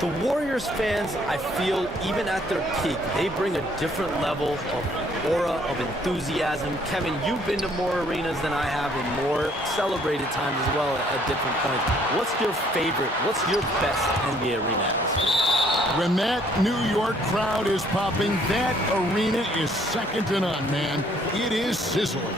The Warriors fans, I feel, even at their peak, they bring a different level of aura, of enthusiasm. Kevin, you've been to more arenas than I have in more celebrated times as well at different points. What's your favorite, what's your best NBA arena atmosphere? When that New York crowd is popping, that arena is second to none, man. It is sizzling.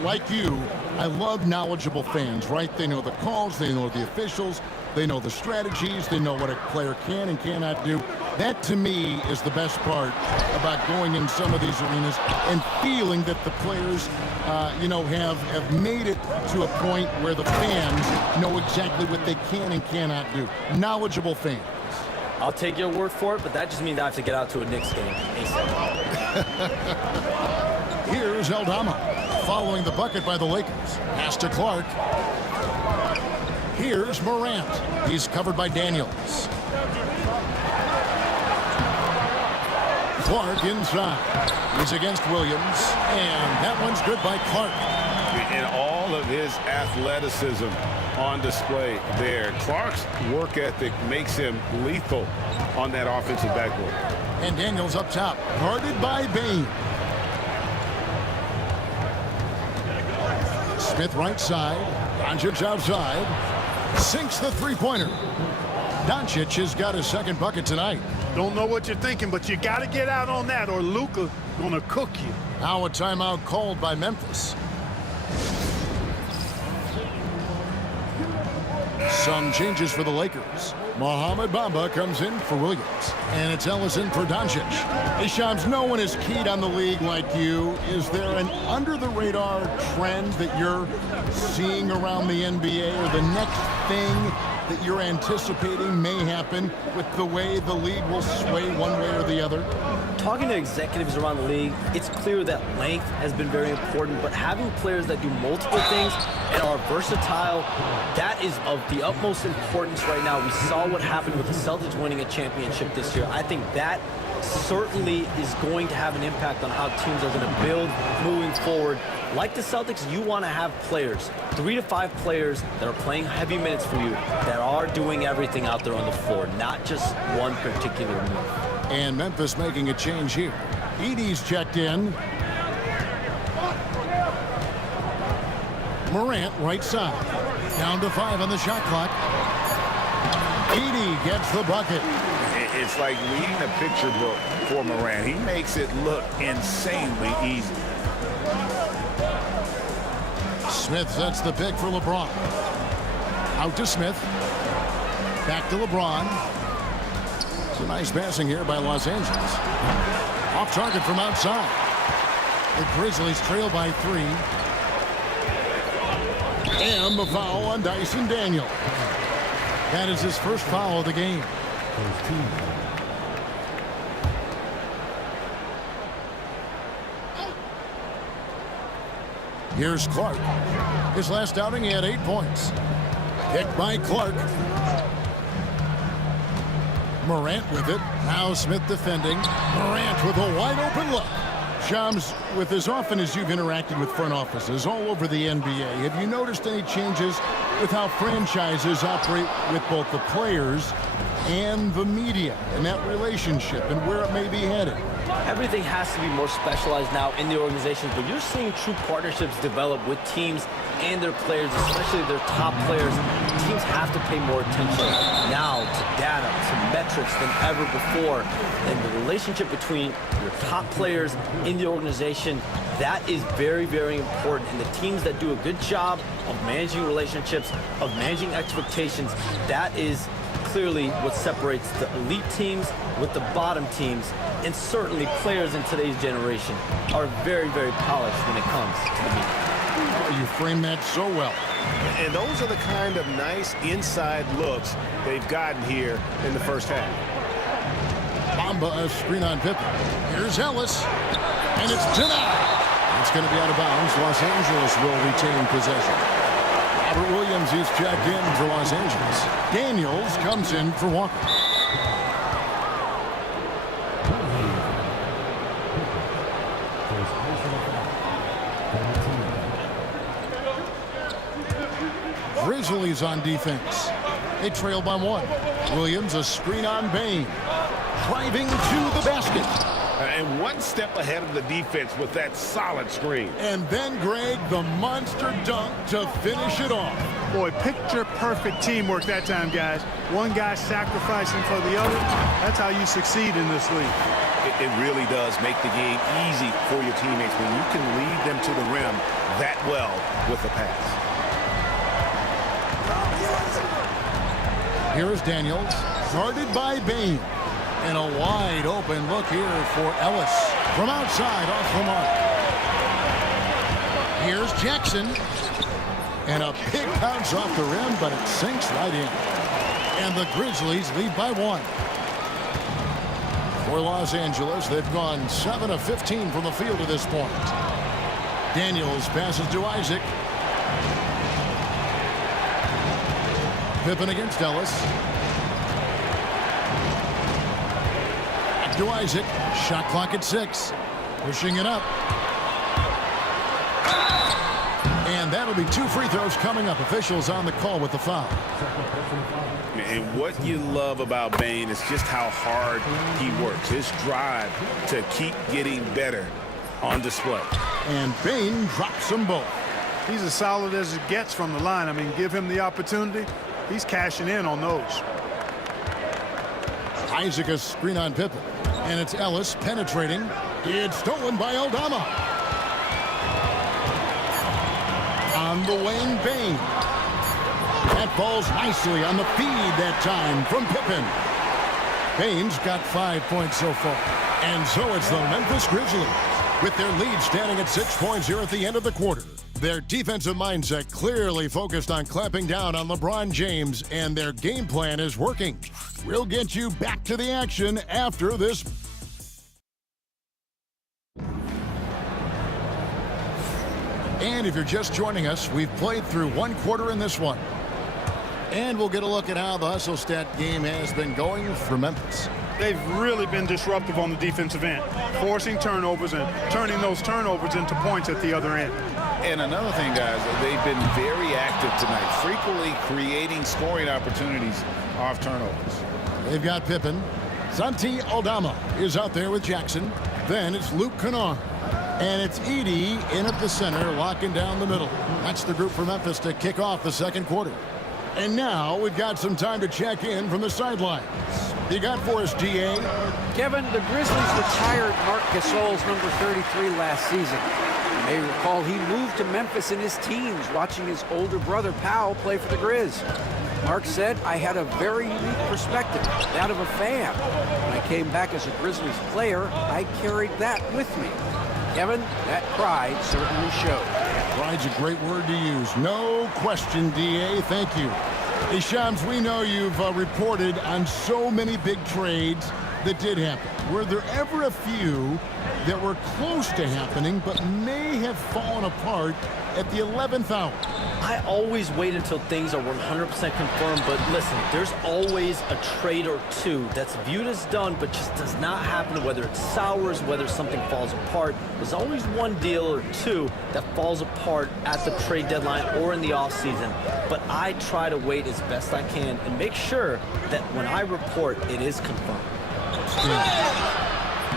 Like you, I love knowledgeable fans, right? They know the calls, they know the officials, they know the strategies, they know what a player can and cannot do. That, to me, is the best part about going in some of these arenas and feeling that the players, have made it to a point where the fans know exactly what they can and cannot do. Knowledgeable fans. I'll take your word for it, but that just means I have to get out to a Knicks game ASAP. Here's Aldama, following the bucket by the Lakers. Pass to Clark. Here's Morant. He's covered by Daniels. Clark inside. He's against Williams, and that one's good by Clark. And all of his athleticism on display there. Clark's work ethic makes him lethal on that offensive backboard. And Daniels up top, guarded by Bain. Smith right side, Doncic outside, sinks the three-pointer. Doncic has got his second bucket tonight. Don't know what you're thinking, but you got to get out on that or Luka gonna cook you. Now a timeout called by Memphis. Some changes for the Lakers. Mohamed Bamba comes in for Williams. And it's Ellison for Doncic. Hey, Shams, no one is keyed on the league like you. Is there an under-the-radar trend that you're seeing around the NBA, or the next thing that you're anticipating may happen with the way the league will sway one way or the other? Talking to executives around the league, it's clear that length has been very important, but having players that do multiple things and are versatile, that is of the utmost importance right now. We saw what happened with the Celtics winning a championship this year. I think that certainly is going to have an impact on how teams are going to build moving forward. Like the Celtics, you want to have players, 3 to 5 players that are playing heavy minutes for you, that are doing everything out there on the floor, not just one particular move. And Memphis making a change here. Edey's checked in. Morant right side. Down to 5 on the shot clock. Edey gets the bucket. It's like reading a picture book for Morant. He makes it look insanely easy. Smith sets the pick for LeBron. Out to Smith. Back to LeBron. Some nice passing here by Los Angeles. Off target from outside. The Grizzlies trail by 3. And the foul on Dyson Daniel. That is his first foul of the game. Here's Clark. His last outing, he had 8 points. Picked by Clark. Morant with it. Now Smith defending. Morant with a wide open look. Shams, with as often as you've interacted with front offices all over the NBA, have you noticed any changes with how franchises operate with both the players and the media and that relationship and where it may be headed? Everything has to be more specialized now in the organizations, but you're seeing true partnerships develop with teams and their players, especially their top players. Teams have to pay more attention now to data, to metrics than ever before. And the relationship between your top players in the organization, that is very, very important. And the teams that do a good job of managing relationships, of managing expectations, that is clearly what separates the elite teams with the bottom teams. And certainly players in today's generation are very, very polished when it comes to the media. Oh, you framed that so well. And those are the kind of nice inside looks they've gotten here in the first half. Bamba, a screen on Pippen. Here's Ellis. And it's denied. It's going to be out of bounds. Los Angeles will retain possession. Robert Williams is checked in for Los Angeles. Daniels comes in for Walker. Grizzlies on defense. They trail by 1. Williams, a screen on Bain. Driving to the basket. And one step ahead of the defense with that solid screen. And then, Greg, the monster dunk to finish it off. Boy, picture-perfect teamwork that time, guys. One guy sacrificing for the other. That's how you succeed in this league. It really does make the game easy for your teammates when you can lead them to the rim that well with the pass. Here's Daniels, guarded by Bain. And a wide open look here for Ellis. From outside, off the mark. Here's Jackson. And a big bounce off the rim, but it sinks right in. And the Grizzlies lead by 1. For Los Angeles, they've gone 7 of 15 from the field to this point. Daniels passes to Isaac. Pippen against Ellis. Back to Isaac. Shot clock at 6. Pushing it up. And that'll be 2 free throws coming up. Officials on the call with the foul. And what you love about Bain is just how hard he works. His drive to keep getting better on display. And Bain drops them both. He's as solid as it gets from the line. I mean, give him the opportunity. He's cashing in on those. Isaac a screen on Pippen. And it's Ellis penetrating. It's stolen by Aldama. On the wing, Bain. That falls nicely on the feed that time from Pippen. Bain's got 5 points so far. And so it's the Memphis Grizzlies with their lead standing at 6 points here at the end of the quarter. Their defensive mindset clearly focused on clamping down on LeBron James, and their game plan is working. We'll get you back to the action after this. And if you're just joining us, we've played through 1 quarter in this one. And we'll get a look at how the hustle stat game has been going for Memphis. They've really been disruptive on the defensive end, forcing turnovers and turning those turnovers into points at the other end. And another thing, guys, they've been very active tonight, frequently creating scoring opportunities off turnovers. They've got Pippen. Santi Aldama is out there with Jackson. Then it's Luke Kennard. And it's Edey in at the center, locking down the middle. That's the group for Memphis to kick off the second quarter. And now we've got some time to check in from the sidelines. You got for us, DA? Kevin, the Grizzlies retired Marc Gasol's number 33 last season. You may recall he moved to Memphis in his teens, watching his older brother, Powell, play for the Grizz. Marc said, I had a very unique perspective, that of a fan. When I came back as a Grizzlies player, I carried that with me. Kevin, that pride certainly showed. Pride's a great word to use. No question, DA. Thank you. Hey, Shams, we know you've reported on so many big trades that did happen. Were there ever a few that were close to happening but may have fallen apart at the 11th hour? I always wait until things are 100% confirmed, but listen, there's always a trade or two that's viewed as done but just does not happen, whether it sours, whether something falls apart. There's always one deal or two that falls apart at the trade deadline or in the offseason, but I try to wait as best I can and make sure that when I report, it is confirmed.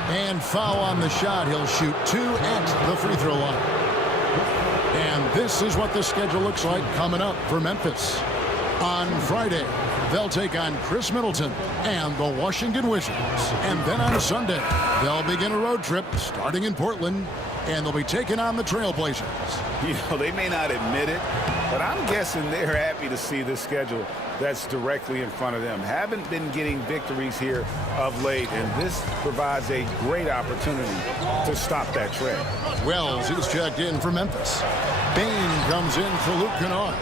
And foul on the shot. He'll shoot 2 at the free throw line. And this is what the schedule looks like coming up for Memphis. On Friday, they'll take on Chris Middleton and the Washington Wizards. And then on Sunday, they'll begin a road trip starting in Portland, and they'll be taking on the Trailblazers. You know, they may not admit it, but I'm guessing they're happy to see this schedule that's directly in front of them. Haven't been getting victories here of late, and this provides a great opportunity to stop that trend. Wells is checked in for Memphis. Bain comes in for Luke Kennard.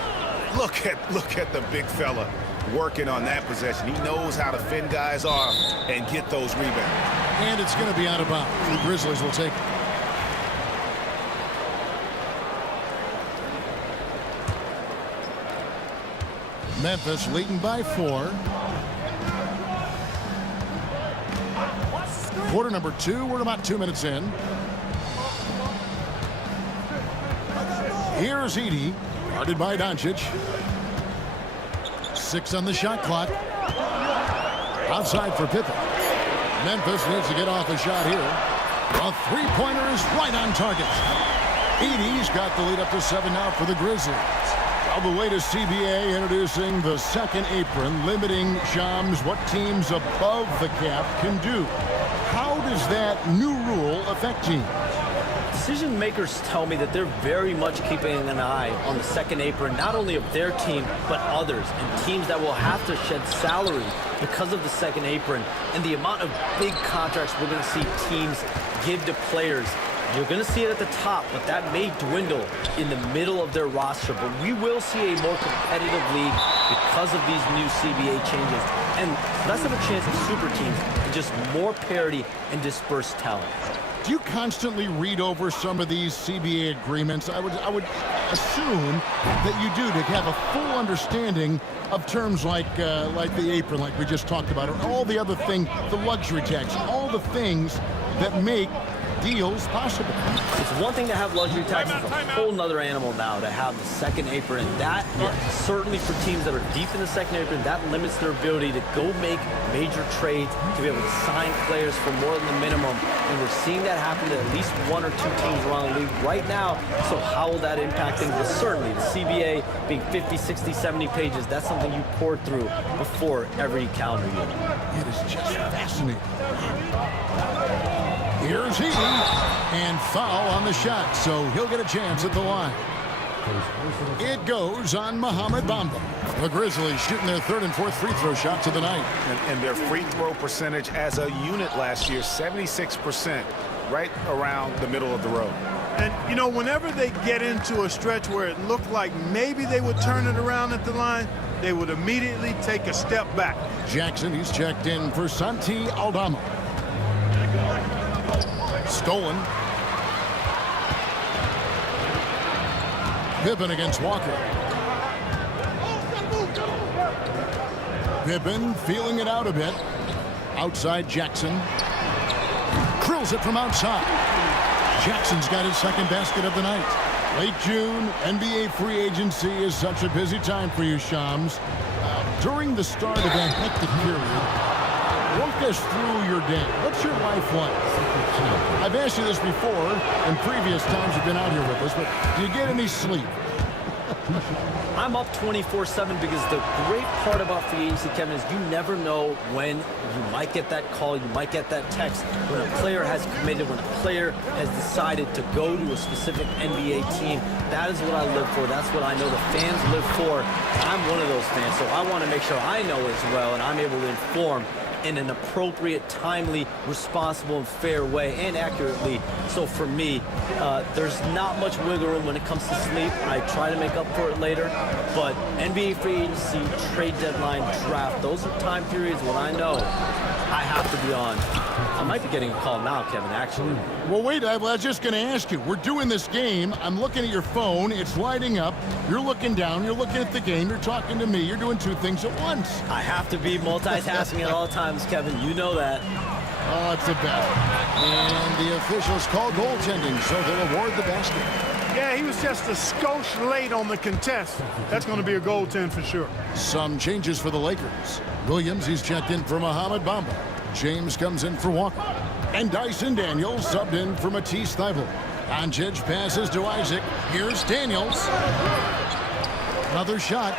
Look at the big fella working on that possession. He knows how to fend guys off and get those rebounds. And it's going to be out of bounds. The Grizzlies will take it. Memphis leading by 4. Quarter number 2. We're about 2 minutes in. Here's Edey, guarded by Doncic. 6 on the shot clock. Outside for Pippen. Memphis needs to get off a shot here. A three-pointer is right on target. 80's got the lead up to 7 now for the Grizzlies. Well, the latest CBA introducing the second apron, limiting Shams what teams above the cap can do. How does that new rule affect teams? Decision makers tell me that they're very much keeping an eye on the second apron, not only of their team, but others, and teams that will have to shed salary because of the second apron and the amount of big contracts we're going to see teams give to players. You're going to see it at the top, but that may dwindle in the middle of their roster. But we will see a more competitive league because of these new CBA changes, and less of a chance of super teams and just more parity and dispersed talent. Do you constantly read over some of these CBA agreements? I would assume that you do, to have a full understanding of terms like the apron, like we just talked about, or all the other things, the luxury tax, all the things that make deals possible. It's one thing to have luxury tax, it's a whole nother animal now to have the second apron, and that certainly for teams that are deep in the second apron, that limits their ability to go make major trades, to be able to sign players for more than the minimum, and we're seeing that happen to at least 1 or 2 teams around the league right now. So how will that impact things? Well, certainly the CBA being 50, 60, 70 pages, that's something you pour through before every calendar year. It is just fascinating. Here's Heaton, and foul on the shot, so he'll get a chance at the line. It goes on Mohamed Bamba. The Grizzlies shooting their 3rd and 4th free throw shots of the night. And their free throw percentage as a unit last year, 76%, right around the middle of the road. And, you know, whenever they get into a stretch where it looked like maybe they would turn it around at the line, they would immediately take a step back. Jackson, he's checked in for Santi Aldama. Stolen. Pippen against Walker. Pippen feeling it out a bit. Outside Jackson. Drills it from outside. Jackson's got his second basket of the night. Late June, NBA free agency is such a busy time for you, Shams. During the start of that hectic period, walk us through your day. What's your life like? I've asked you this before in previous times you've been out here with us, but do you get any sleep? I'm up 24/7 because the great part about free agency, Kevin, is you never know when you might get that call, you might get that text. When a player has committed, when a player has decided to go to a specific NBA team, that is what I live for. That's what I know the fans live for. I'm one of those fans, so I want to make sure I know as well, and I'm able to inform in an appropriate, timely, responsible, and fair way, and accurately. So for me, there's not much wiggle room when it comes to sleep. I try to make up for it later, but NBA free agency, trade deadline, draft, those are time periods when I know I have to be on. I might be getting a call now, Kevin, actually. Well, wait, I was just going to ask you. We're doing this game. I'm looking at your phone. It's lighting up. You're looking down. You're looking at the game. You're talking to me. You're doing 2 things at once. I have to be multitasking at all times, Kevin. You know that. Oh, it's a bet. And the officials call goaltending, so they'll award the basket. Yeah, he was just a skosh late on the contest. That's going to be a goaltend for sure. Some changes for the Lakers. Williams, he's checked in for Mohamed Bamba. James comes in for Walker. And Dyson Daniels subbed in for Matisse Thybulle. Doncic passes to Isaac. Here's Daniels. Another shot.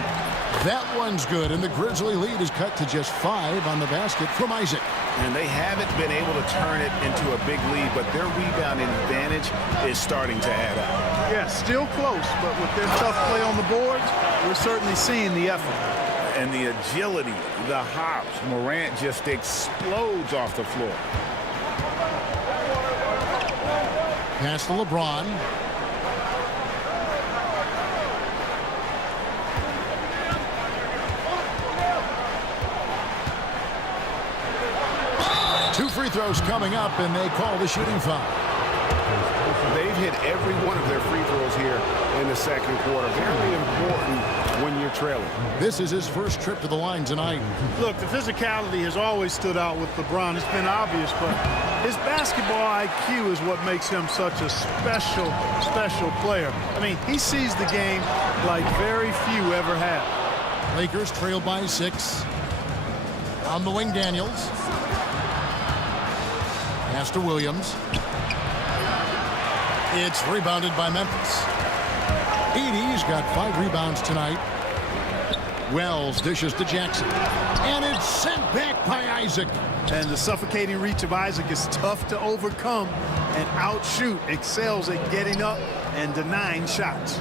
That one's good, and the Grizzly lead is cut to just 5 on the basket from Isaac. And they haven't been able to turn it into a big lead, but their rebounding advantage is starting to add up. Yeah, still close, but with their tough play on the boards, we're certainly seeing the effort. And the agility, the hops, Morant just explodes off the floor. Pass to LeBron. Two free throws coming up, and they call the shooting foul. They've hit every one of their free throws here in the second quarter. Very important when you're trailing. This is his first trip to the line tonight. Look, the physicality has always stood out with LeBron. It's been obvious, but his basketball IQ is what makes him such a special player. I mean, he sees the game like very few ever have. Lakers trail by 6. On the wing, Daniels. Pass to Williams. It's rebounded by Memphis. Edey's got 5 rebounds tonight. Wells dishes to Jackson. And it's sent back by Isaac. And the suffocating reach of Isaac is tough to overcome, and outshoot excels at getting up and denying shots.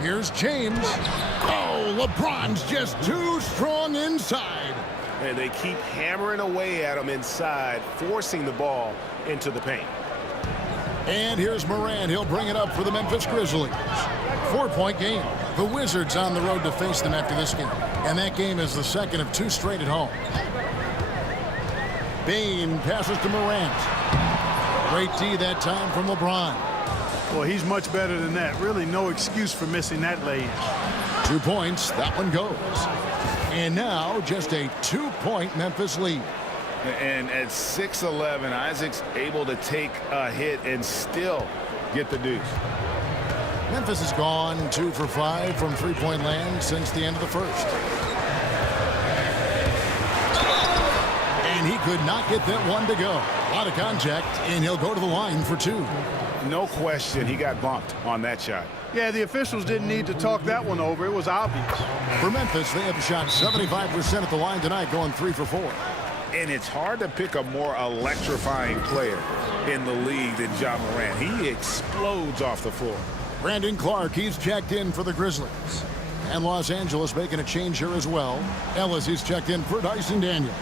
Here's James. Oh, LeBron's just too strong inside. And they keep hammering away at him inside, forcing the ball into the paint. And here's Morant. He'll bring it up for the Memphis Grizzlies. 4-point game. The Wizards on the road to face them after this game. And that game is the second of 2 straight at home. Bane passes to Morant. Great D that time from LeBron. Well, he's much better than that. Really no excuse for missing that lay-in. 2 points. That one goes. And now just a 2-point Memphis lead. And at 6'11", Isaac's able to take a hit and still get the deuce. Memphis has gone 2 for 5 from three-point land since the end of the first. And he could not get that one to go. A lot of contact, and he'll go to the line for 2. No question, he got bumped on that shot. Yeah, the officials didn't need to talk that one over. It was obvious. For Memphis, they have shot 75% at the line tonight, going 3 for 4. And it's hard to pick a more electrifying player in the league than Ja Morant. He explodes off the floor. Brandon Clark, he's checked in for the Grizzlies. And Los Angeles making a change here as well. Ellis, he's checked in for Dyson Daniel.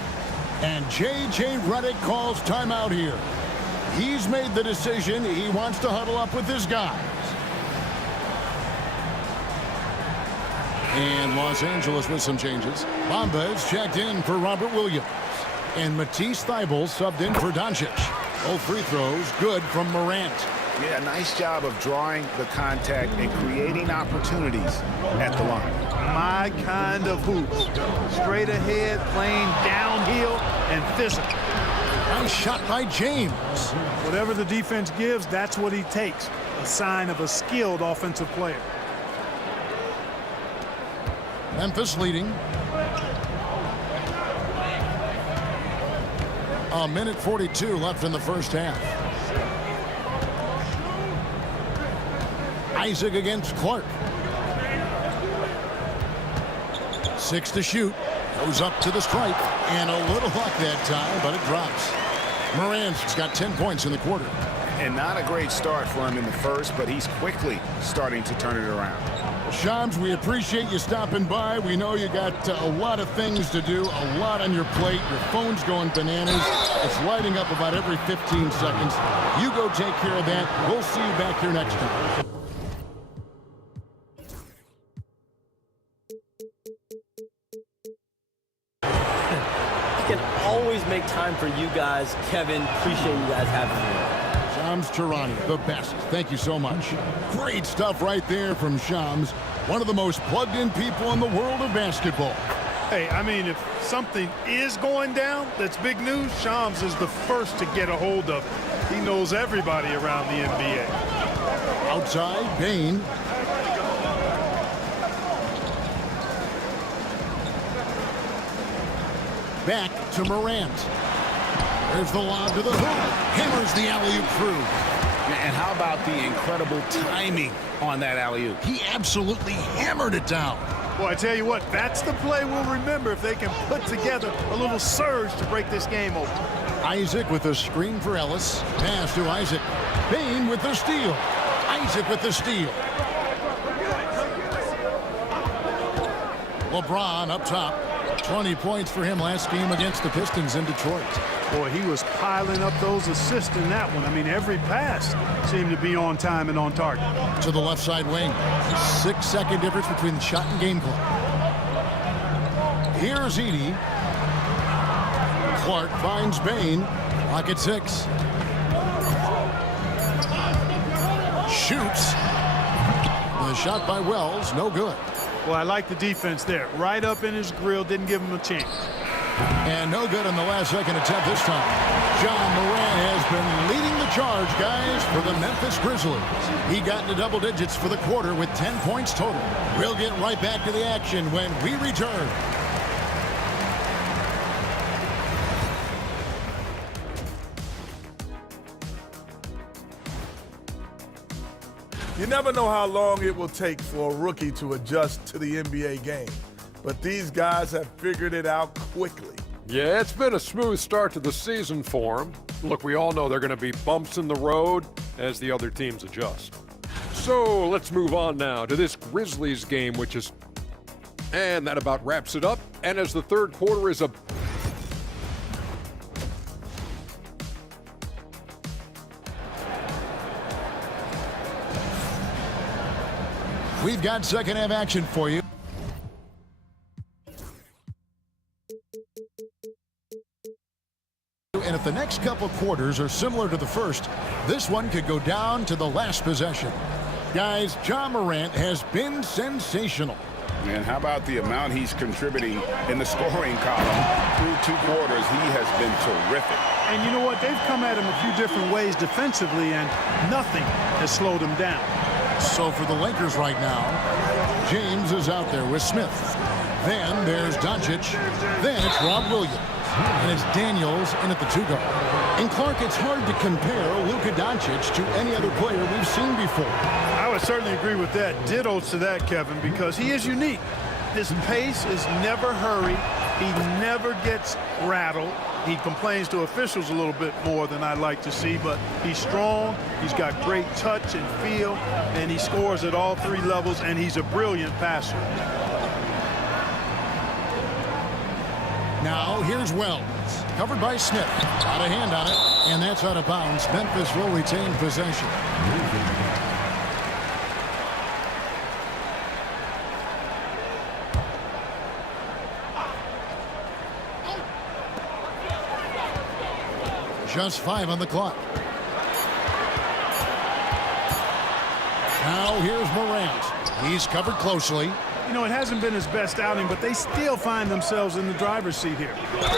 And J.J. Redick calls timeout here. He's made the decision. He wants to huddle up with his guys. And Los Angeles with some changes. Mynba is checked in for Robert Williams. And Matisse Thybulle subbed in for Doncic. Both free throws good from Morant. Yeah, nice job of drawing the contact and creating opportunities at the line. My kind of hoops. Straight ahead, playing downhill, and physical. Nice shot by James. Whatever the defense gives, that's what he takes. A sign of a skilled offensive player. Memphis leading. A minute 42 left in the first half. Isaac against Clark. 6 to shoot. Goes up to the stripe. And a little luck that time, but it drops. Morant's got 10 points in the quarter. And not a great start for him in the first, but he's quickly starting to turn it around. Shams, we appreciate you stopping by. We know you got a lot of things to do, a lot on your plate. Your phone's going bananas. It's lighting up about every 15 seconds. You go take care of that. We'll see you back here next time. Can always make time for you guys. Kevin, appreciate you guys having me. Shams Charania, the best. Thank you so much. Great stuff right there from Shams, one of the most plugged-in people in the world of basketball. Hey, I mean, if something is going down that's big news, Shams is the first to get a hold of it. He knows everybody around the NBA. Outside, Bane. Back to Morant. There's the lob to the hoop. Hammers the alley-oop through. And how about the incredible timing on that alley-oop? He absolutely hammered it down. Well, I tell you what, that's the play we'll remember if they can put together a little surge to break this game open. Isaac with the screen for Ellis. Pass to Isaac. Bane with the steal. Isaac with the steal. LeBron up top. 20 points for him last game against the Pistons in Detroit. Boy, he was piling up those assists in that one. I mean, every pass seemed to be on time and on target. To the left side wing. 6-second difference between the shot and game clock. Here's Edey. Clark finds Bane. Clock at 6. Shoots. The shot by Wells, no good. Well, I like the defense there. Right up in his grill, didn't give him a chance. And no good on the last second attempt this time. John Morant has been leading the charge, guys, for the Memphis Grizzlies. He got into double digits for the quarter with 10 points total. We'll get right back to the action when we return. You never know how long it will take for a rookie to adjust to the NBA game, but these guys have figured it out quickly. Yeah, it's been a smooth start to the season for them. Look, we all know there are going to be bumps in the road as the other teams adjust. So let's move on now to this Grizzlies game, which is... And that about wraps it up. And as the third quarter is a... We've got second half action for you. And if the next couple quarters are similar to the first, this one could go down to the last possession. Guys, John Morant has been sensational. And how about the amount he's contributing in the scoring column through 2 quarters? He has been terrific. And you know what? They've come at him a few different ways defensively, and nothing has slowed him down. So for the Lakers right now, James is out there with Smith. Then there's Doncic. Then it's Rob Williams. And it's Daniels in at the 2-guard. In Clark, it's hard to compare Luka Doncic to any other player we've seen before. I would certainly agree with that. Ditto to that, Kevin, because he is unique. His pace is never hurried. He never gets rattled. He complains to officials a little bit more than I'd like to see, but he's strong, he's got great touch and feel, and he scores at all 3 levels, and he's a brilliant passer. Now here's Wells, covered by Smith. Out of hand on it, and that's out of bounds. Memphis will retain possession. Just 5 on the clock. Now here's Morant. He's covered closely. You know, it hasn't been his best outing, but they still find themselves in the driver's seat here.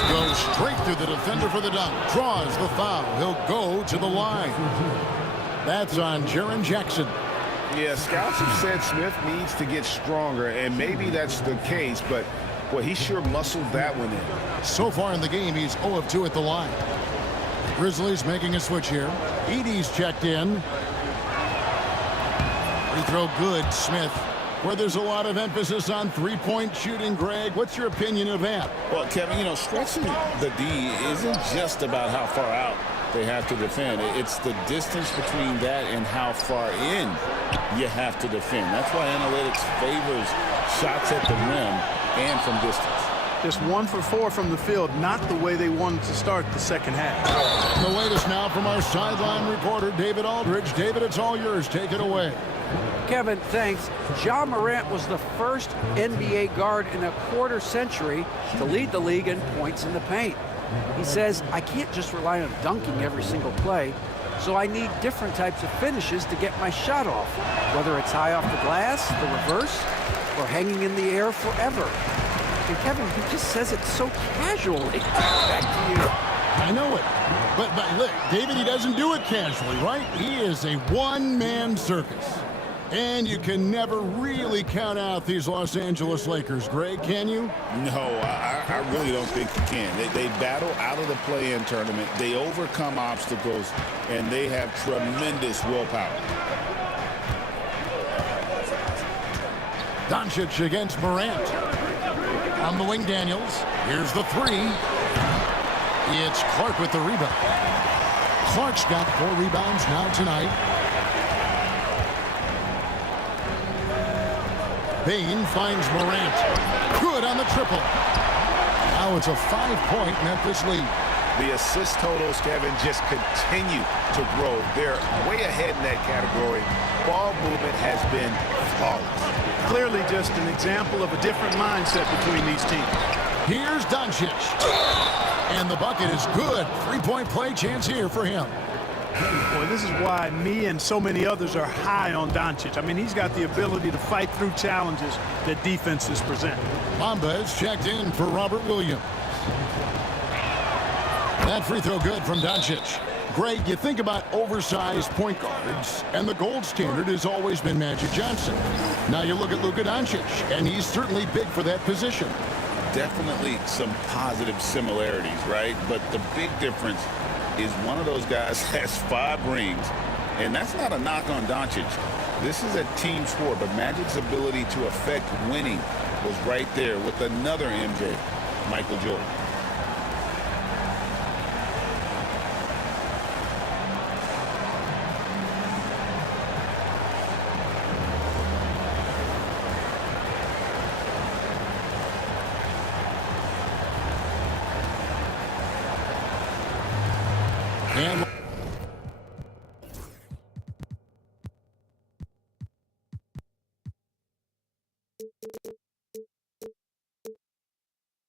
Goes straight through the defender for the dunk. Draws the foul. He'll go to the line. That's on Jaren Jackson. Yeah, scouts have said Smith needs to get stronger, and maybe that's the case, but, boy, he sure muscled that one in. So far in the game, he's 0 of 2 at the line. Grizzlies making a switch here. Edey's checked in. Free throw good, Smith. Where there's a lot of emphasis on three-point shooting, Greg. What's your opinion of that? Well, Kevin, you know, stretching the D isn't just about how far out they have to defend. It's the distance between that and how far in you have to defend. That's why analytics favors shots at the rim and from distance. Just 1 for 4 from the field, not the way they wanted to start the second half. The latest now from our sideline reporter, David Aldridge. David, it's all yours. Take it away. Kevin, thanks. John Morant was the first NBA guard in a quarter century to lead the league in points in the paint. He says, I can't just rely on dunking every single play, so I need different types of finishes to get my shot off, whether it's high off the glass, the reverse, or hanging in the air forever. And Kevin, he just says it so casually. Back to you. I know it. But look, David, he doesn't do it casually, right? He is a one-man circus. And you can never really count out these Los Angeles Lakers, Greg, can you? No, I really don't think you can. They battle out of the play-in tournament. They overcome obstacles, and they have tremendous willpower. Doncic against Morant. On the wing, Daniels. Here's the 3. It's Clark with the rebound. Clark's got 4 rebounds now tonight. Bain finds Morant. Good on the triple. Now it's a 5-point Memphis lead. The assist totals, Kevin, just continue to grow. They're way ahead in that category. Ball movement has been flawless. Clearly just an example of a different mindset between these teams. Here's Doncic. And the bucket is good. 3-point play chance here for him. Boy, this is why me and so many others are high on Doncic. I mean, he's got the ability to fight through challenges that defenses present. Mynba is checked in for Robert Williams. That free throw good from Doncic. Greg, you think about oversized point guards, and the gold standard has always been Magic Johnson. Now you look at Luka Doncic, and he's certainly big for that position. Definitely some positive similarities, right? But the big difference is one of those guys has 5 rings, and that's not a knock on Doncic. This is a team sport, but Magic's ability to affect winning was right there with another MJ, Michael Jordan. And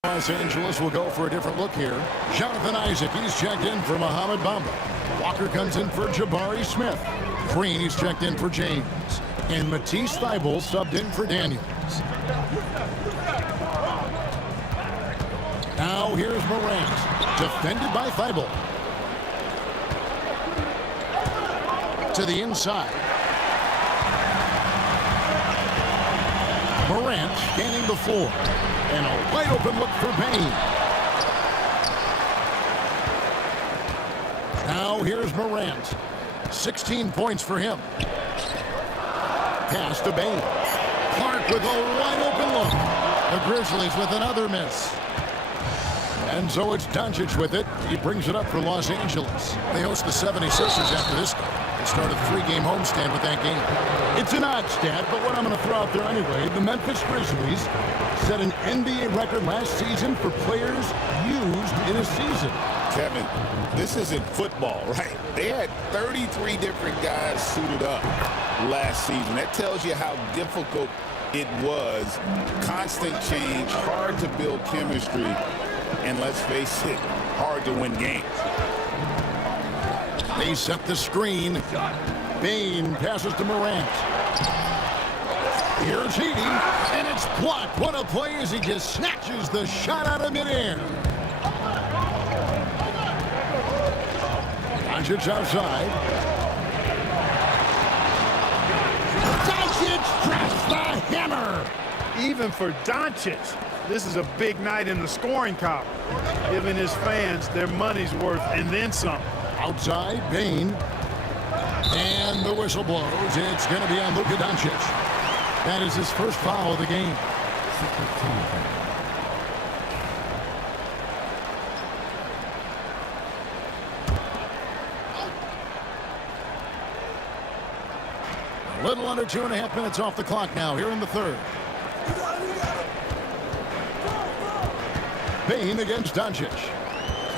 Los Angeles will go for a different look here. Jonathan Isaac, he's checked in for Mohamed Bamba. Walker comes in for Jabari Smith. Green, he's checked in for James. And Matisse Thybulle subbed in for Daniels. Now here's Morant, defended by Thybulle. To the inside. Morant scanning the floor. And a wide open look for Payne. Now here's Morant. 16 points for him. Pass to Payne. Clark with a wide open look. The Grizzlies with another miss. And so it's Doncic with it. He brings it up for Los Angeles. They host the 76ers after this game. They start a 3-game homestand with that game. It's an odd stat, but what I'm going to throw out there anyway, the Memphis Grizzlies set an NBA record last season for players used in a season. Kevin, this isn't football, right? They had 33 different guys suited up last season. That tells you how difficult it was. Constant change, hard to build chemistry, and let's face it, hard to win games. They set the screen. Payne passes to Morant. Here's Heating, and it's blocked. What a play as he just snatches the shot out of midair. Doncic outside. Doncic drops the hammer. Even for Doncic, this is a big night in the scoring column, giving his fans their money's worth and then some. Outside, Payne. And the whistle blows. It's going to be on Luka Doncic. That is his first foul of the game. A little under 2.5 minutes off the clock now here in the third. Payne against Doncic.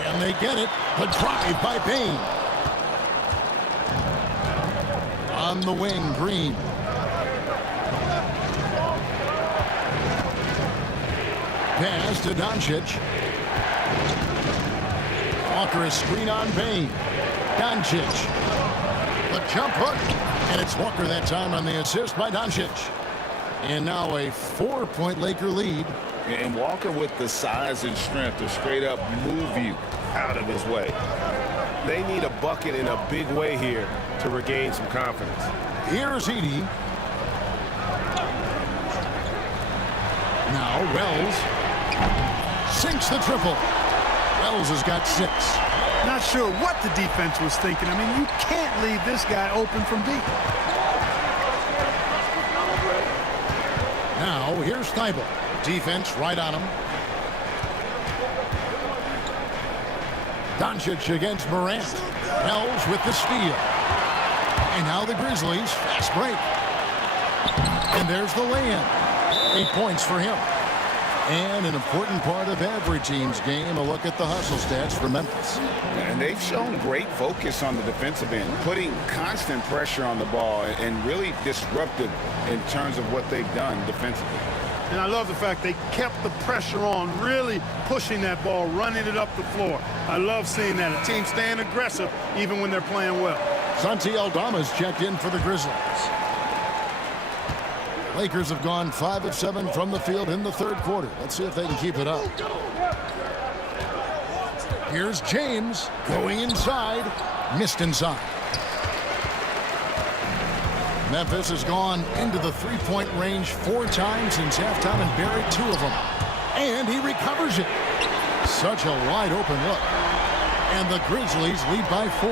Can they get it? The drive by Payne. On the wing, Green. Pass to Doncic. Walker is screen on Payne. Doncic. The jump hook. And it's Walker that time on the assist by Doncic. And now a 4-point Laker lead. And Walker with the size and strength to straight up move you out of his way. They need a bucket in a big way here to regain some confidence. Here's Edie. Now Wells sinks the triple. Wells has got 6. Not sure what the defense was thinking. I mean, you can't leave this guy open from deep. Now here's Thybulle. Defense right on him. Doncic against Morant. Wells with the steal. And now the Grizzlies. Fast break. And there's the lay-in. 8 points for him. And an important part of every team's game, a look at the hustle stats for Memphis. And they've shown great focus on the defensive end, putting constant pressure on the ball and really disruptive in terms of what they've done defensively. And I love the fact they kept the pressure on, really pushing that ball, running it up the floor. I love seeing that. A team staying aggressive even when they're playing well. Santi Aldama's checked in for the Grizzlies. Lakers have gone 5 of 7 from the field in the third quarter. Let's see if they can keep it up. Here's James going inside. Missed inside. Memphis has gone into the three-point range 4 times since halftime and buried 2 of them. And he recovers it. Such a wide-open look. And the Grizzlies lead by 4.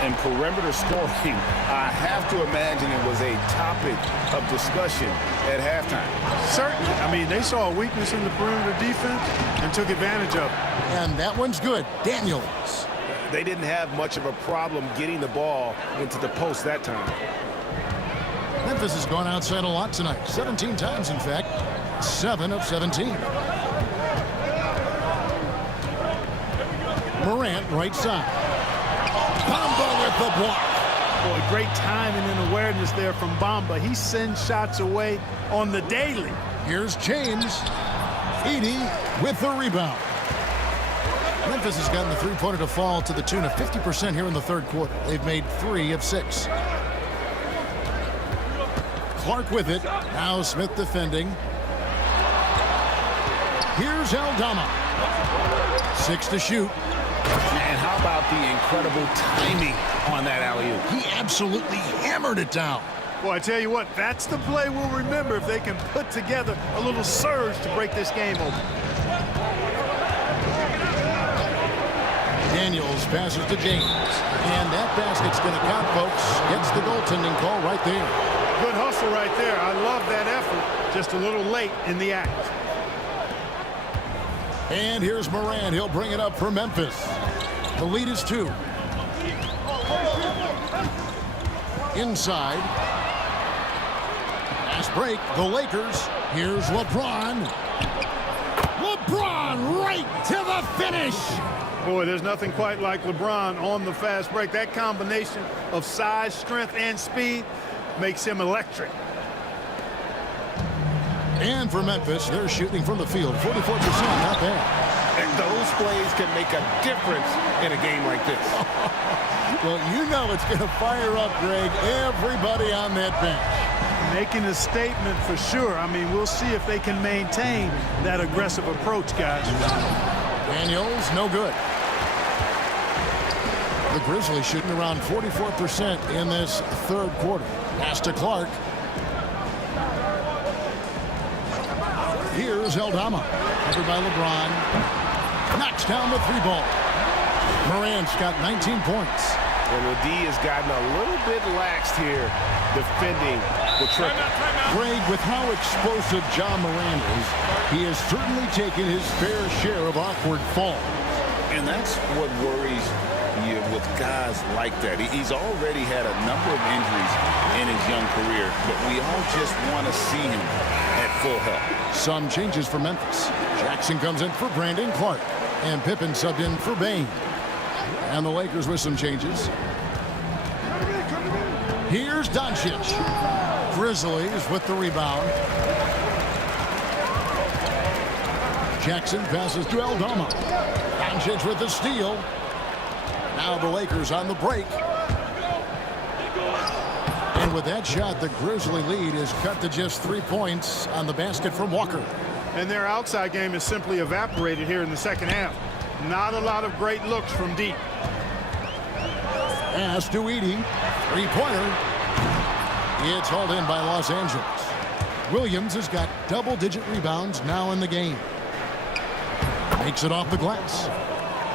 And perimeter scoring, I have to imagine it was a topic of discussion at halftime. Certainly. I mean, they saw a weakness in the perimeter defense and took advantage of it. And that one's good. Daniels. They didn't have much of a problem getting the ball into the post that time. Memphis has gone outside a lot tonight. 17 times, in fact. 7 of 17. Morant, right side. Bamba with the block. Boy, great timing and awareness there from Bamba. He sends shots away on the daily. Here's James. Edie with the rebound. Memphis has gotten the three-pointer to fall to the tune of 50% here in the third quarter. They've made 3 of 6. Clark with it. Now Smith defending. Here's Aldama. 6 to shoot. And how about the incredible timing on that alley-oop? He absolutely hammered it down. Well, I tell you what, that's the play we'll remember if they can put together a little surge to break this game open. Daniels passes to James. And that basket's going to count, folks. Gets the goaltending call right there. Good hustle right there. I love that effort. Just a little late in the act. And here's Morant. He'll bring it up for Memphis. The lead is 2. Inside. Fast break. The Lakers. Here's LeBron. LeBron right to the finish. Boy, there's nothing quite like LeBron on the fast break. That combination of size, strength, and speed makes him electric. And for Memphis, they're shooting from the field. 44%, not bad. And those plays can make a difference in a game like this. Well, you know it's going to fire up, Greg, everybody on that bench. Making a statement for sure. I mean, we'll see if they can maintain that aggressive approach, guys. Daniels, no good. The Grizzlies shooting around 44% in this third quarter. Pass to Clark. Here's Aldama. Covered by LeBron. Knocks down the 3-ball. Morant's got 19 points. And the D has gotten a little bit laxed here defending the triple. Greg, with how explosive John Morant is, he has certainly taken his fair share of awkward falls. And that's what worries you with guys like that. He's already had a number of injuries in his young career, but we all just want to see him at full health. Some changes for Memphis. Jackson comes in for Brandon Clark, and Pippen subbed in for Bain. And the Lakers with some changes. Here's Doncic. Grizzlies with the rebound. Jackson passes to Aldama. Doncic with the steal. Now the Lakers on the break. And with that shot, the Grizzly lead is cut to just 3 points on the basket from Walker. And their outside game is simply evaporated here in the second half. Not a lot of great looks from deep. Pass to Edie. 3-pointer. It's hauled in by Los Angeles. Williams has got double-digit rebounds now in the game. Makes it off the glass.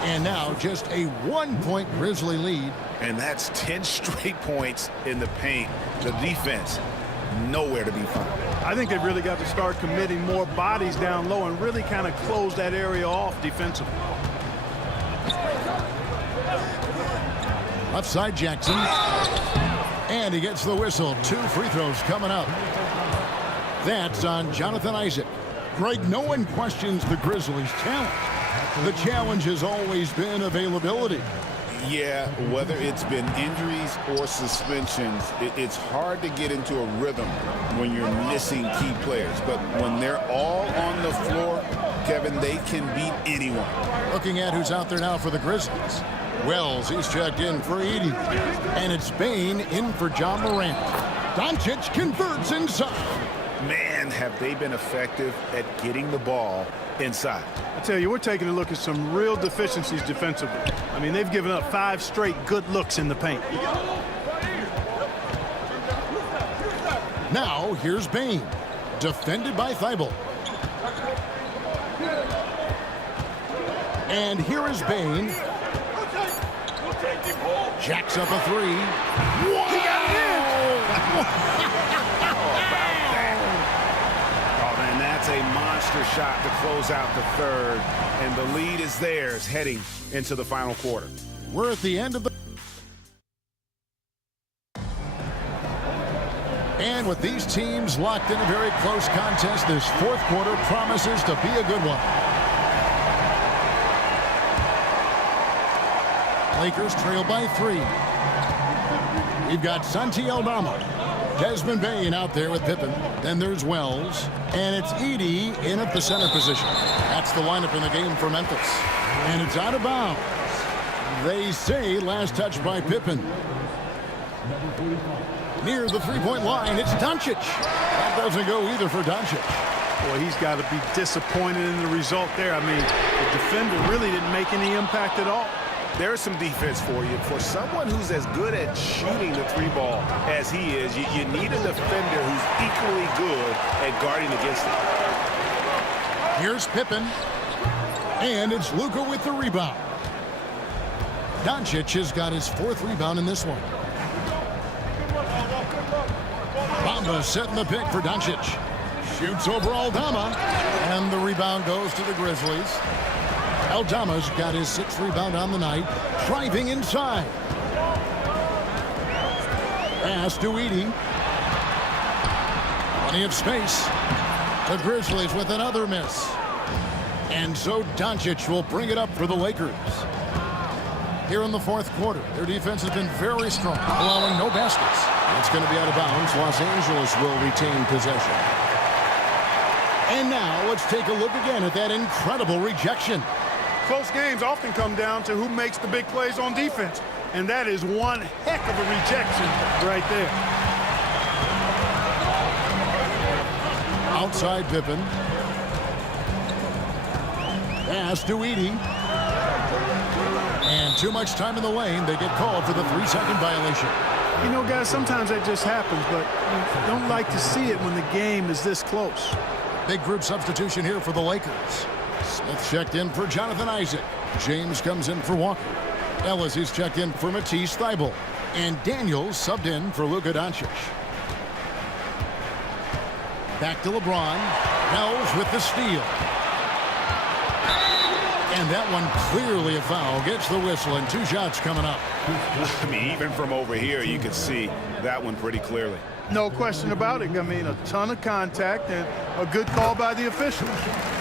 And now just a 1-point Grizzly lead. And that's 10 straight points in the paint. The defense, nowhere to be found. I think they've really got to start committing more bodies down low and really kind of close that area off defensively. Left side, Jackson. And he gets the whistle. 2 free throws coming up. That's on Jonathan Isaac. Greg, no one questions the Grizzlies' talent. The challenge has always been availability. Yeah, whether it's been injuries or suspensions, it's hard to get into a rhythm when you're missing key players. But when they're all on the floor, Kevin, they can beat anyone. Looking at who's out there now for the Grizzlies. Wells, he's checked in for Edie. And it's Bain in for John Morant. Doncic converts inside. Man, have they been effective at getting the ball inside. I tell you, we're taking a look at some real deficiencies defensively. I mean, they've given up 5 straight good looks in the paint. Now, here's Bain. Defended by Thibault. And here is Bain. Jacks up a 3. Whoa! He got it in! Oh, man, that's a monster shot to close out the third. And the lead is theirs heading into the final quarter. We're at the end of the... And with these teams locked in a very close contest, this fourth quarter promises to be a good one. Lakers trail by 3. We've got Santi Aldama, Desmond Bain out there with Pippen. Then there's Wells, and it's Edey in at the center position. That's the lineup in the game for Memphis. And it's out of bounds. They say last touch by Pippen. Near the three-point line, it's Doncic. That doesn't go either for Doncic. Boy, he's got to be disappointed in the result there. I mean, the defender really didn't make any impact at all. There's some defense for you. For someone who's as good at shooting the 3-ball as he is, you need a defender who's equally good at guarding against it. Here's Pippen. And it's Luka with the rebound. Doncic has got his 4th rebound in this one. Mynba setting the pick for Doncic. Shoots over Aldama. And the rebound goes to the Grizzlies. Aldama's got his 6th rebound on the night. Driving inside. Pass to Edey. Plenty of space. The Grizzlies with another miss. And so Doncic will bring it up for the Lakers. Here in the fourth quarter, their defense has been very strong, allowing no baskets. It's going to be out of bounds. Los Angeles will retain possession. And now let's take a look again at that incredible rejection. Close games often come down to who makes the big plays on defense. And that is one heck of a rejection right there. Outside Pippen. Pass to Edey. And too much time in the lane. They get called for the 3-second violation. You know, guys, sometimes that just happens, but you don't like to see it when the game is this close. Big group substitution here for the Lakers. Smith checked in for Jonathan Isaac. James comes in for Walker. Ellis is checked in for Matisse Thybulle. And Daniels subbed in for Luka Doncic. Back to LeBron. Wells with the steal. And that one clearly a foul. Gets the whistle and 2 shots coming up. I mean, even from over here, you can see that one pretty clearly. No question about it. I mean, a ton of contact and a good call by the officials.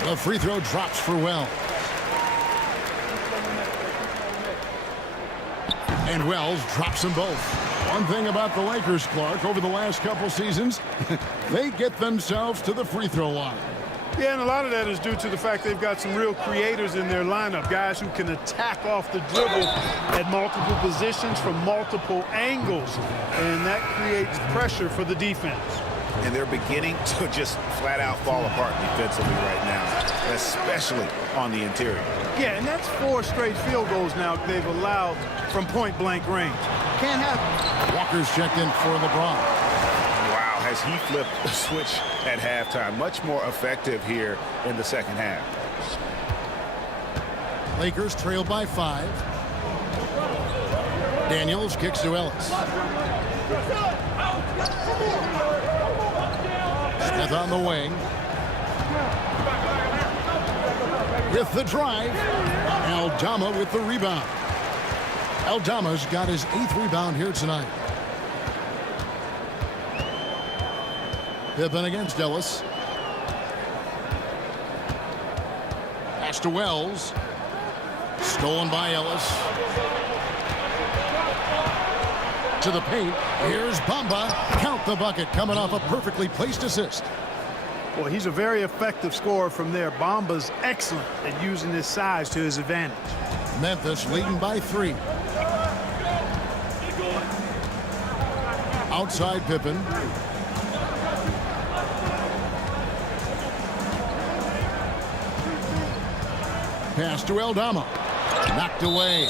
The free throw drops for Wells. And Wells drops them both. One thing about the Lakers, Clark, over the last couple seasons, they get themselves to the free throw line. Yeah, and a lot of that is due to the fact they've got some real creators in their lineup, guys who can attack off the dribble at multiple positions from multiple angles, and that creates pressure for the defense. And they're beginning to just flat out fall apart defensively right now, especially on the interior. Yeah, and that's 4 straight field goals now they've allowed from point-blank range. Can't happen. Walker's checked in for LeBron. As he flipped the switch at halftime. Much more effective here in the second half. Lakers trail by 5. Daniels kicks to Ellis. Smith on the wing. With the drive. Aldama with the rebound. Aldama's got his 8th rebound here tonight. Pippen against Ellis. Pass to Wells. Stolen by Ellis. To the paint. Here's Mynba. Count the bucket coming off a perfectly placed assist. Well, he's a very effective scorer from there. Bamba's excellent at using his size to his advantage. Memphis leading by 3. Outside Pippen. Pass to Aldama. Knocked away.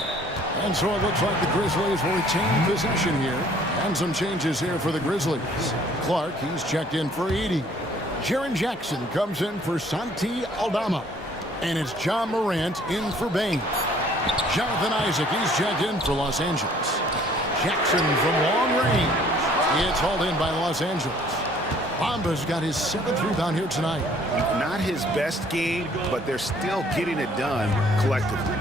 And so it looks like the Grizzlies will retain possession here. And some changes here for the Grizzlies. Clark, he's checked in for Edie. Jaren Jackson comes in for Santi Aldama. And it's John Morant in for Bain. Jonathan Isaac, he's checked in for Los Angeles. Jackson from long range. It's hauled in by Los Angeles. Mynba's got his 7th rebound here tonight. Not his best game, but they're still getting it done collectively.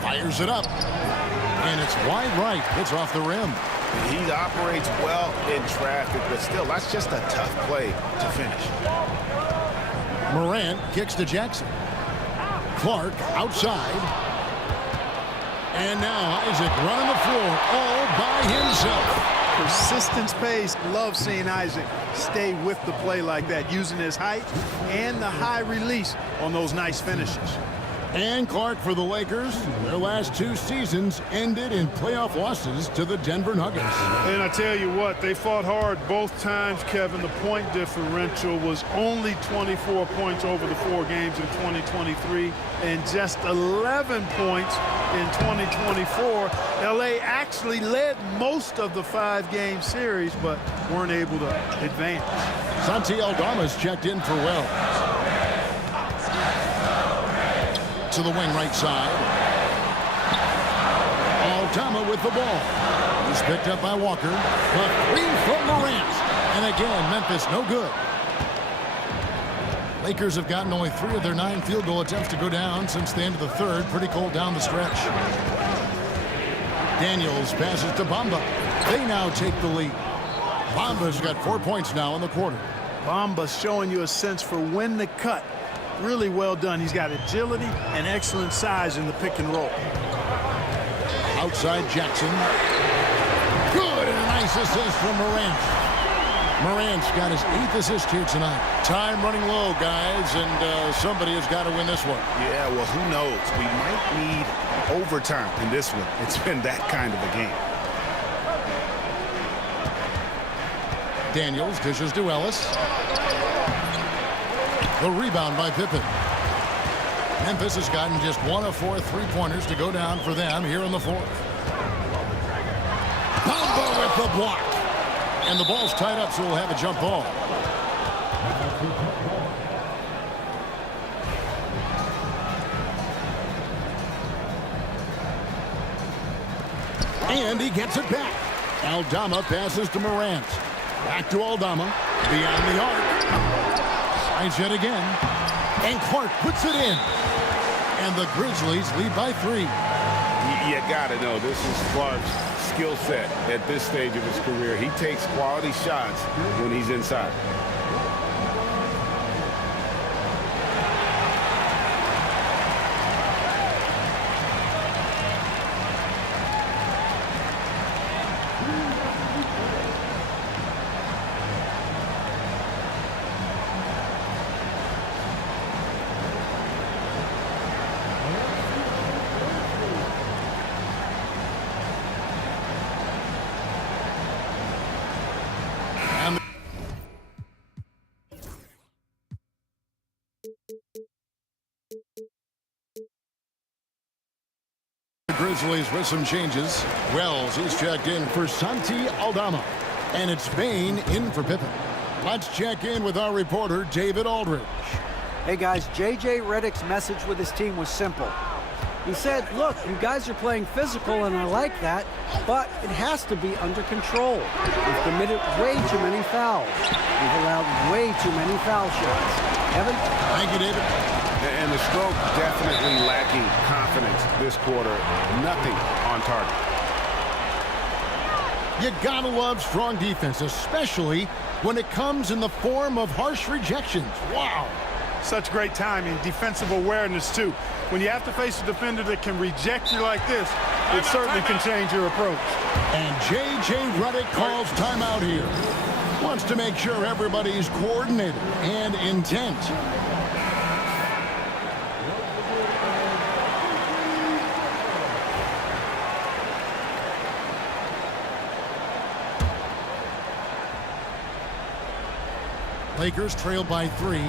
Fires it up. And it's wide right. It's off the rim. He operates well in traffic, but still, that's just a tough play to finish. Morant kicks to Jackson. Clark outside. And now Isaac running the floor all by himself. Persistence pays. Love seeing Isaac stay with the play like that, using his height and the high release on those nice finishes. And Clark for the Lakers. Their last 2 seasons ended in playoff losses to the Denver Nuggets. And I tell you what, they fought hard both times, Kevin. The point differential was only 24 points over the 4 games in 2023 and just 11 points in 2024. LA actually led most of the 5-game series, but weren't able to advance. Santi Aldama's checked in for Wells. To the wing right side. Aldama with the ball. He's picked up by Walker. The 3 from Morant. And again, Memphis no good. Lakers have gotten only 3 of their 9 field goal attempts to go down since the end of the 3rd. Pretty cold down the stretch. Daniels passes to Bamba. They now take the lead. Bamba's got 4 points now in the quarter. Bamba's showing you a sense for when to cut. Really well done. He's got agility and excellent size in the pick and roll. Outside Jackson. Good, and a nice assist from Morant. Morant's got his 8th assist here tonight. Time running low, guys, and somebody has got to win this one. Yeah, well, who knows? We might need overtime in this one. It's been that kind of a game. Daniels dishes to Ellis. The rebound by Pippen. Memphis has gotten just 1 of 4 3-pointers to go down for them here in the 4th. Bamba with the block. And the ball's tied up, so we'll have a jump ball. And he gets it back. Aldama passes to Morant. Back to Aldama. Beyond the arc. Tries yet again. And Clark puts it in. And the Grizzlies lead by 3. You gotta know, this is Clark's skill set at this stage of his career. He takes quality shots when he's inside. Grizzlies with some changes. Wells, he's checked in for Santi Aldama. And it's Bain in for Pippen. Let's check in with our reporter, David Aldridge. Hey guys, J.J. Redick's message with his team was simple. He said, look, you guys are playing physical and I like that, but it has to be under control. We've committed way too many fouls. We've allowed way too many foul shots. Evan? Thank you, David. And the stroke definitely lacking confidence this quarter. Nothing on target. You gotta love strong defense, especially when it comes in the form of harsh rejections. Wow. Such great timing, defensive awareness, too. When you have to face a defender that can reject you like this, it certainly can change your approach. And J.J. Redick calls timeout here. Wants to make sure everybody's coordinated and intent. Lakers trail by 3.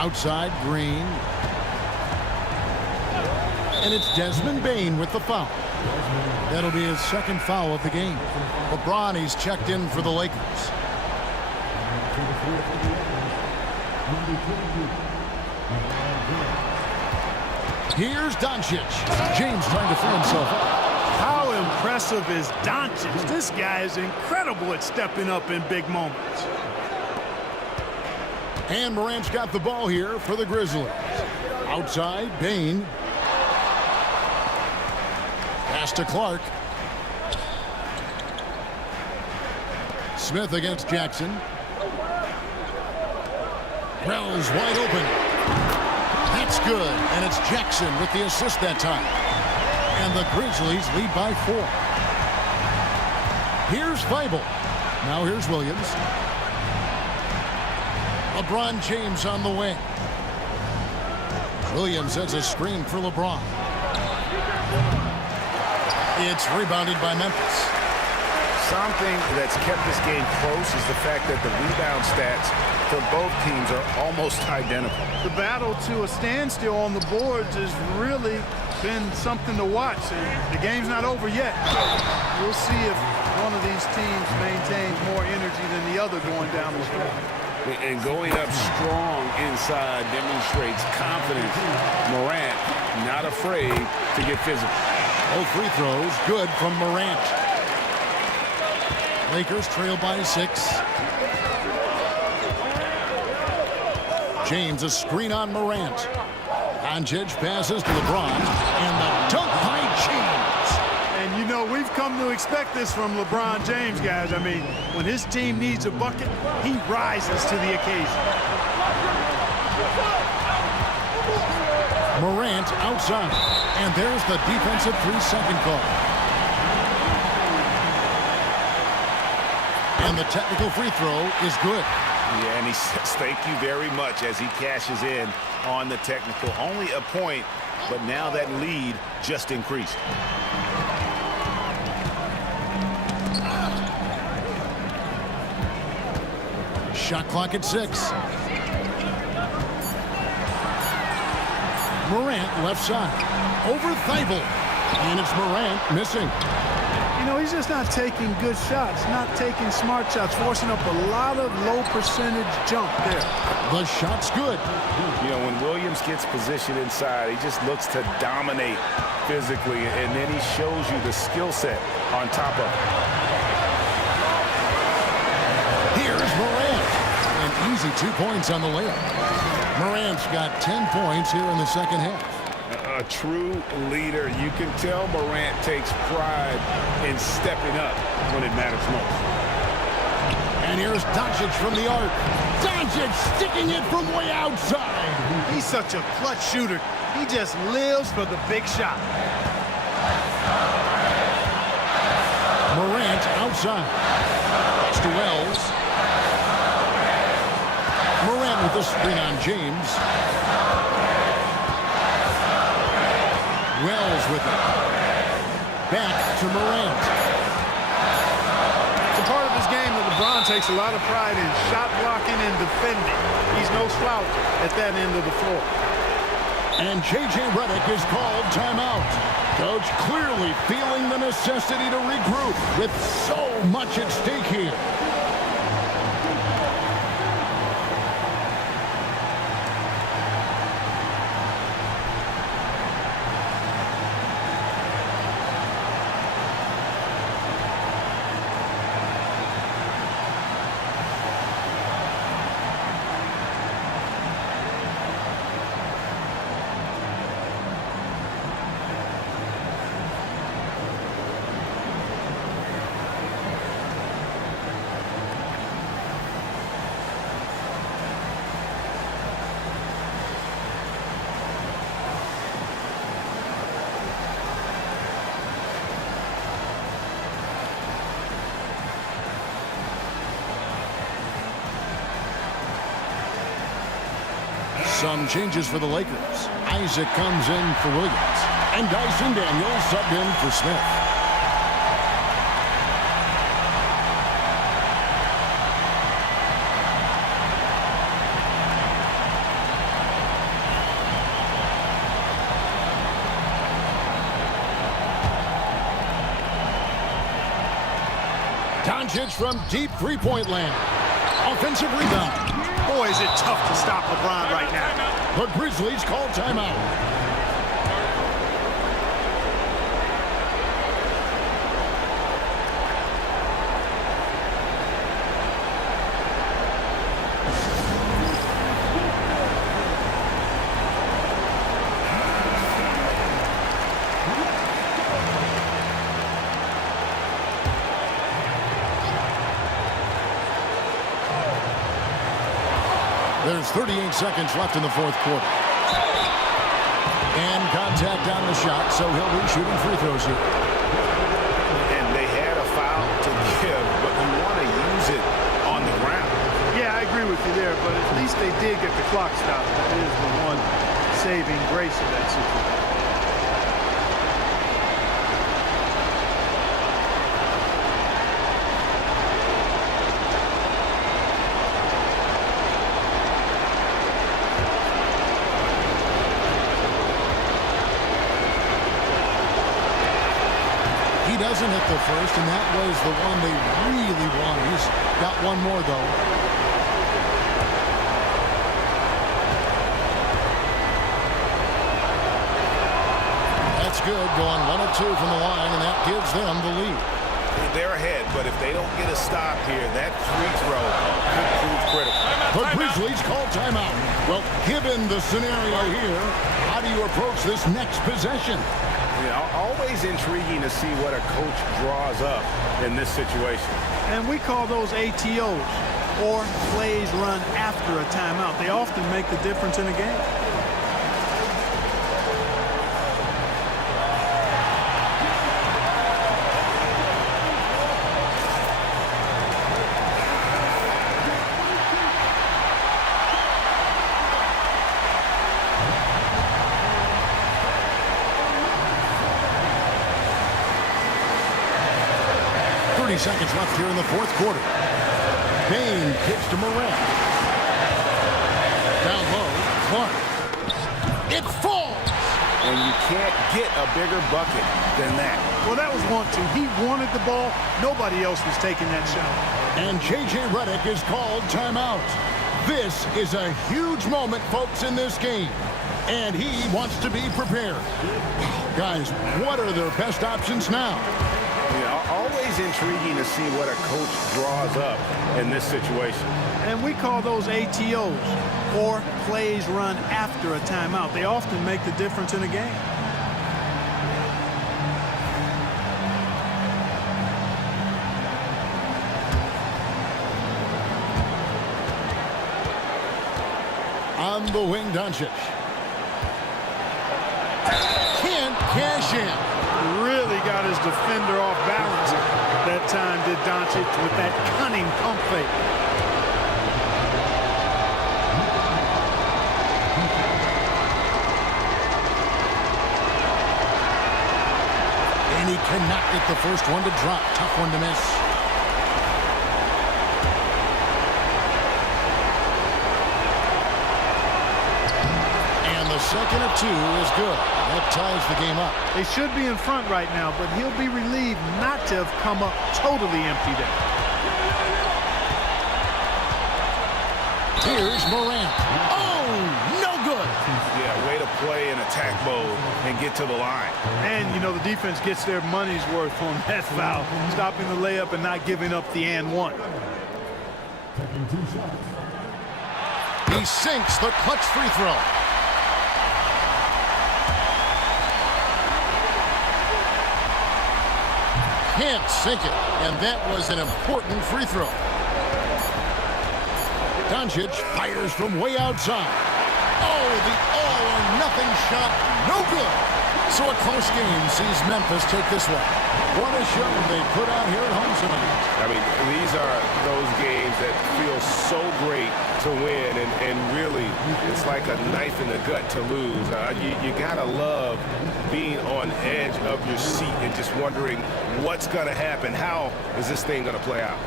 Outside, Green. And it's Desmond Bain with the foul. That'll be his second foul of the game. LeBron, he's checked in for the Lakers. Here's Doncic. James trying to free himself up. How impressive is Doncic? This guy is incredible at stepping up in big moments. And Morant's got the ball here for the Grizzlies. Outside, Bain. Pass to Clark. Smith against Jackson. Wells wide open. That's good. And it's Jackson with the assist that time. And the Grizzlies lead by 4. Here's Feibel. Now here's Williams. LeBron James on the wing. Williams has a screen for LeBron. It's rebounded by Memphis. Something that's kept this game close is the fact that the rebound stats for both teams are almost identical. The battle to a standstill on the boards has really been something to watch. The game's not over yet. We'll see if one of these teams maintains more energy than the other going down the stretch. And going up strong inside demonstrates confidence. Morant not afraid to get physical. Both free throws good from Morant. Lakers trail by 6. James a screen on Morant. Doncic passes to LeBron. And the dunk by James. And you know, we've come to expect this from LeBron James, guys. I mean, when his team needs a bucket, he rises to the occasion. Morant outside. And there's the defensive 3-second call. And the technical free throw is good. Yeah, and he says thank you very much as he cashes in on the technical. Only a point, but now that lead just increased. Shot clock at 6. Morant left side. Over Feibel. And it's Morant missing. You know, he's just not taking good shots, not taking smart shots, forcing up a lot of low percentage jump there. The shot's good. You know, when Williams gets positioned inside, he just looks to dominate physically, and then he shows you the skill set on top of it. Here's Morant. An easy 2 points on the layup. Morant's got 10 points here in the second half. A true leader. You can tell Morant takes pride in stepping up when it matters most. And here's Doncic from the arc. Doncic sticking it from way outside. He's such a clutch shooter. He just lives for the big shot. Morant outside. It's to Wells. Morant with the screen on James. Wells with it. Back to Morant. It's a part of his game that LeBron takes a lot of pride in, shot blocking and defending. He's no slouch at that end of the floor. And J.J. Redick is called timeout. Coach clearly feeling the necessity to regroup with so much at stake here. Some changes for the Lakers. Isaac comes in for Williams. And Dyson Daniels subbed in for Smith. Doncic from deep three-point land. Offensive rebound. Boy, is it tough to stop LeBron right now. The Grizzlies call timeout. There's 38 seconds left in the fourth quarter. And contact on the shot, so he'll be shooting free throws here. And they had a foul to give, but you want to use it on the ground. Yeah, I agree with you there, but at least they did get the clock stopped. That is the one saving grace of that situation. Doesn't hit the first, and that was the one they really wanted. He's got one more, though. That's good, going 1 of 2 from the line, and that gives them the lead. They're ahead, but if they don't get a stop here, that free throw could prove critical. The Grizzlies call timeout. Well, given the scenario here, how do you approach this next possession? Yeah, always intriguing to see what a coach draws up in this situation. And we call those ATOs, or plays run after a timeout. They often make the difference in a game. Seconds left here in the fourth quarter. Bain kicks to Morant. Down low, Clark. It falls! And you can't get a bigger bucket than that. Well, that was 1-2. He wanted the ball. Nobody else was taking that shot. And J.J. Redick is called timeout. This is a huge moment, folks, in this game. And he wants to be prepared. Guys, what are their best options now? Always intriguing to see what a coach draws up in this situation. And we call those ATOs, or plays run after a timeout. They often make the difference in a game. On the wing, Doncic. Can't cash in. Really got his defender off balance that time, did Doncic, with that cunning pump fake. And he cannot get the first one to drop. Tough one to miss. And the second of 2 is good. That ties the game up. They should be in front right now, but he'll be relieved not to have come up totally empty there. Here's Morant. Oh, no good. Yeah, way to play in attack mode and get to the line. And, you know, the defense gets their money's worth on that foul, stopping the layup and not giving up the and one. He sinks the clutch free throw. Can't sink it, and that was an important free throw. Doncic fires from way outside. Oh, the all-or-nothing shot, no good. So a close game sees Memphis take this one. What a show they put out here at home tonight. I mean, these are those games that feel so great to win, and really, it's like a knife in the gut to lose. You gotta love being on edge of your seat and just wondering what's gonna happen. How is this thing gonna play out?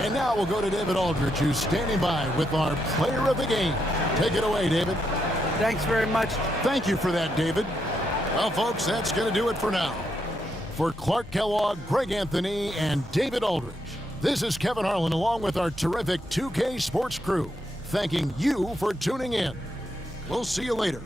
And now we'll go to David Aldridge, who's standing by with our player of the game. Take it away, David. Thanks very much. Thank you for that, David. Well, folks, that's going to do it for now. For Clark Kellogg, Greg Anthony, and David Aldridge, This is Kevin Harlan along with our terrific 2K Sports crew, thanking you for tuning in. We'll see you later.